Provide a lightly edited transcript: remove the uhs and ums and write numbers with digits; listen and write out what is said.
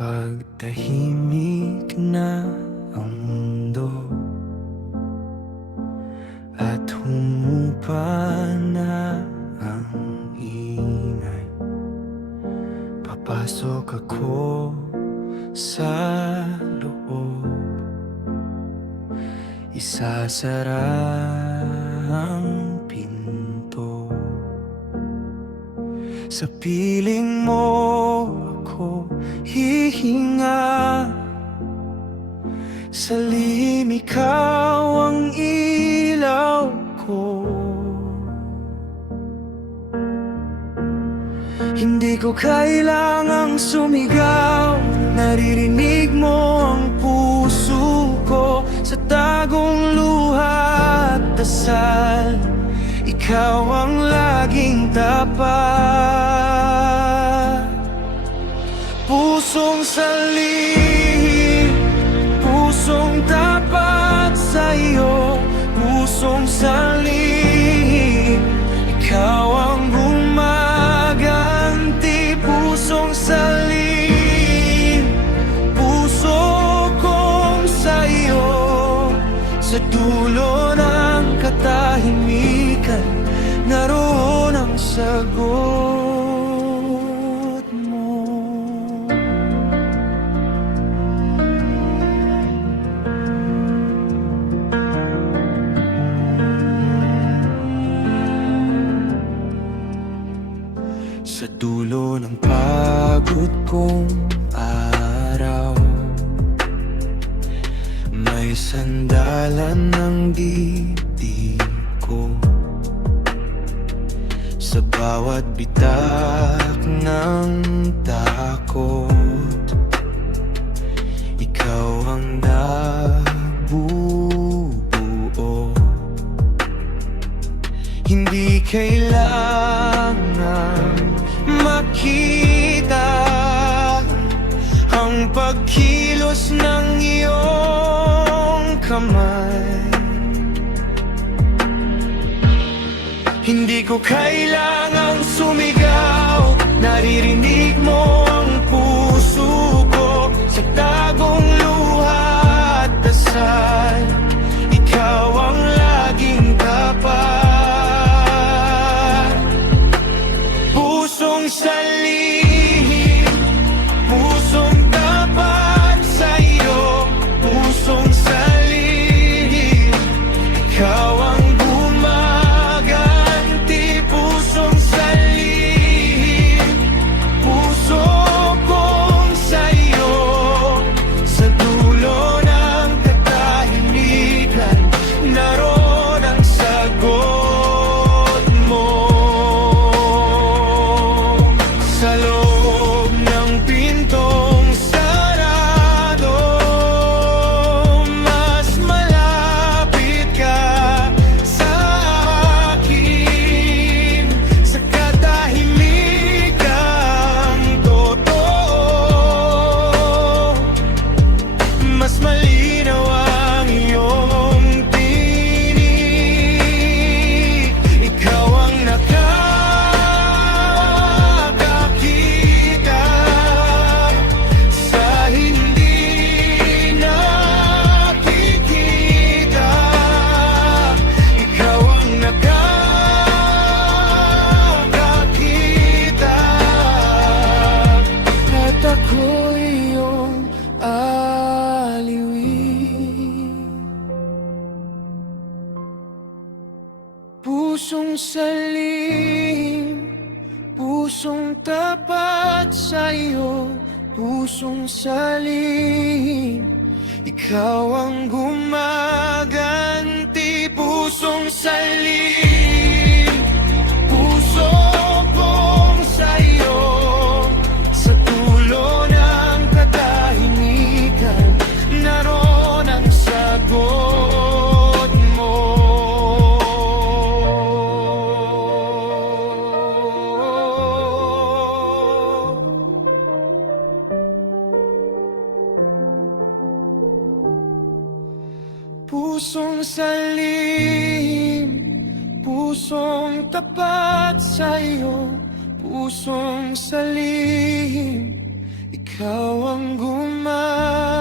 Kapag tahimik na ang mundo at humupa na ang ingay, papasok ako sa loob, isasara ang pinto. Sa piling mo ako hihinga, sa lihim ikaw ang ilaw ko. Hindi ko kailangang sumigaw, naririnig mo ang puso ko. Sa tagong luha at dasal, ikaw ang laging tapat. Pusong salihim, pusong tapat sa iyo. Pusong salihim, ikaw ang gumaganti. Pusong salihim, puso kong sa iyo. Sa dulo ng katahimikan, naroon ang sagot mo. Sa dulo ng pagod kong araw, may sandalan ng dibdib ko. Sa bawat bitak ng takot, ikaw ang nagbubuo. Hindi kailangan makita ang pagkilos ng iyong kamay. Hindi ko kailangang sumigaw, naririnig mo ang puso ko. Sa tagong luha at dasal, ikaw ang laging tapat. Pusong salihim, pusong tapat sa iyo. Pusong salihim, ikaw ang gumaganti. Pusong salihim, puso kong sa iyo. Sa dulo ng katahimikan, naroon ang sagot mo. Sa loob ng pintong sarado, mas malapit ka sa akin. Sa katahimikang totoo, mas malinaw ang iyong tinig. Ikaw ang nakakakita sa hindi nakikita. Ikaw ang nakakakita, at ako'y iyong aliwin. Pusong salihim, pusong tapat sa iyo. Pusong salihim, ikaw ang gumaganti. Pusong salihim, puso kong sa iyo. Sa dulo ng katahimikan, naroon ang sagot mo. Pusong salihim, pusong tapat sa iyo. Pusong salihim, ikaw Ikaw ang gumana